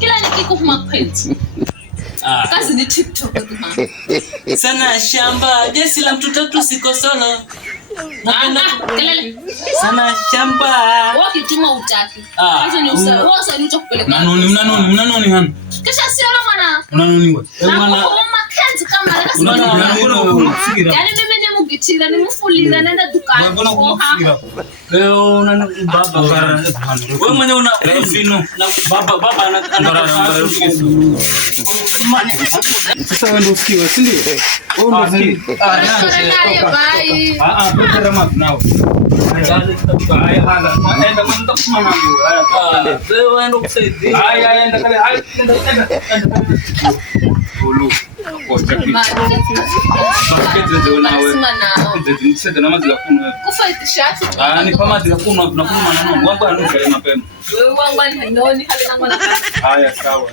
Kila nikikupa mapenzi. Kazi ni TikTok tu mama. Sana shamba, jesi la mtu tatu siko solo. Kelele. Sana shamba. Wakituma utaki. Kwanza ni usawa. Wasa ni utakupeleka. Mnanoni hana. Kisha sio mwana. Unanoni wewe? Mwana mapenzi kama yani mimi ni mugitira ni mufulira naenda dukani. Mbona kumafikira? Leo unani baba. Wewe mwenye una vino na baba ana sasa wewe ndio usikiwe, si ndio? Wewe ndio usikiwe. Prepare map now. Haya hala. Enda manda kumana ndio. Haya. Wewe ndio kusaidia. Haya enda kale. Enda. Ulu. Kwa chaki. Bakete ndio nawe. Ndio nisema na maji ya kunywa. Kufa t-shirt. Ni kama maji ya kunywa tunakunywa na nini? Wangu anuka mapema. Wewe wangu ni nani hali nangu na. Haya sawa.